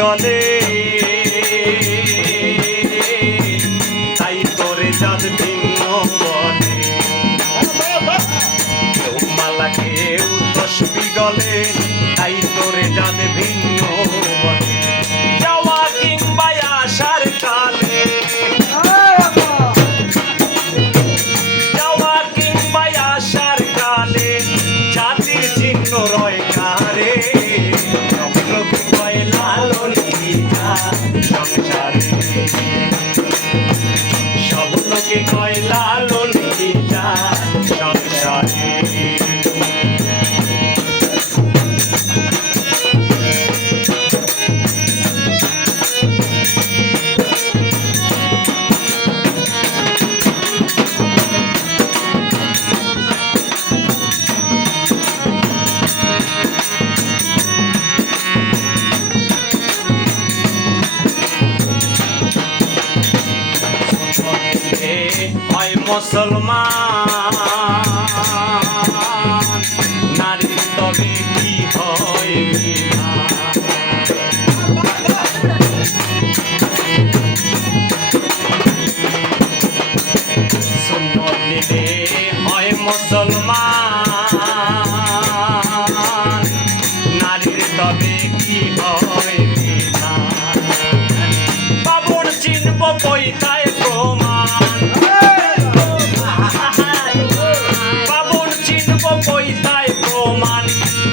গলে তাই তোরে জাত ভিন্ন বলে মালা কেউ তসবি গলে তাই তোরে জাত ভিন্ন বলে যাওয়া কিংবা আসার কালে যাওয়া কিংবা আসার কালে জাতির চিহ্ন রয় কারে সংসারে সব লোকে কয় লালন গীতা সংসারে মুসলমান নারীর তবে কি হয় সুন্নত নিলে হয় মুসলমান নারীর তবে কি হয় বাবুর চিনব পৈতায় প্রমাণ পয়সায় প্রমাণ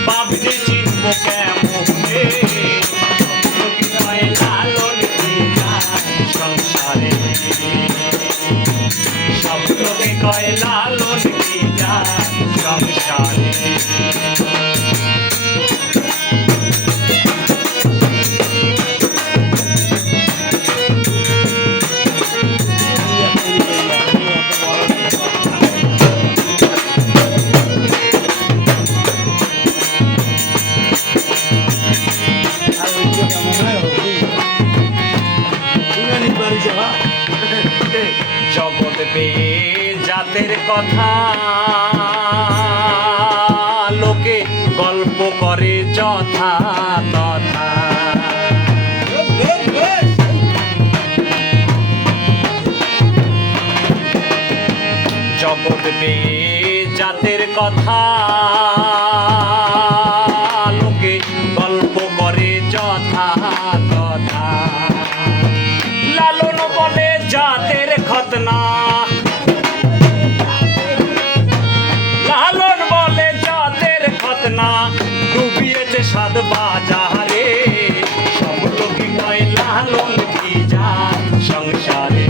বাবরে চিনব কেমনে লালন সংসারে সব লোকে কয় লালন সংসারে জগৎ পেয়ে জাতের কথা লোকে গল্প করে যথা তথা জগৎ পেয়ে জাতের কথা লোকে গল্প করে যথা তথা লালন বলে জাতের খতনা লালন বলে জাতের খতনা ডুবিয়েছে সাত বাজারে সব লোকে কয় লালন কি যা সংসারে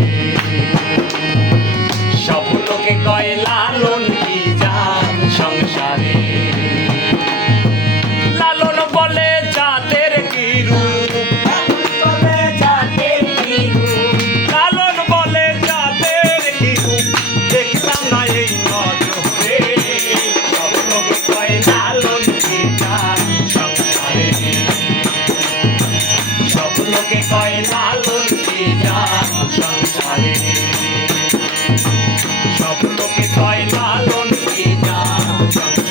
সব লোকে কয় লালন কি যা সংসারে লালন বলে জাতের কি রূপ দেখলাম না এই নজরে সব লোকে কয় লালন গীতা সংসারে সব লোকে কয় লালন গীতা সংসারে সব লোকে কয় লালন গীতা সংসারে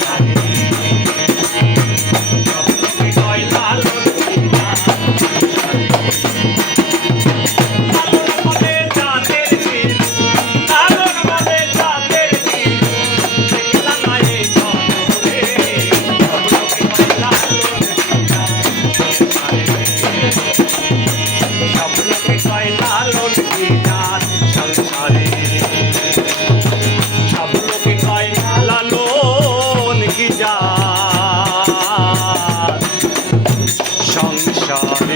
সব লোকে কয় লালন গীতা সংসারে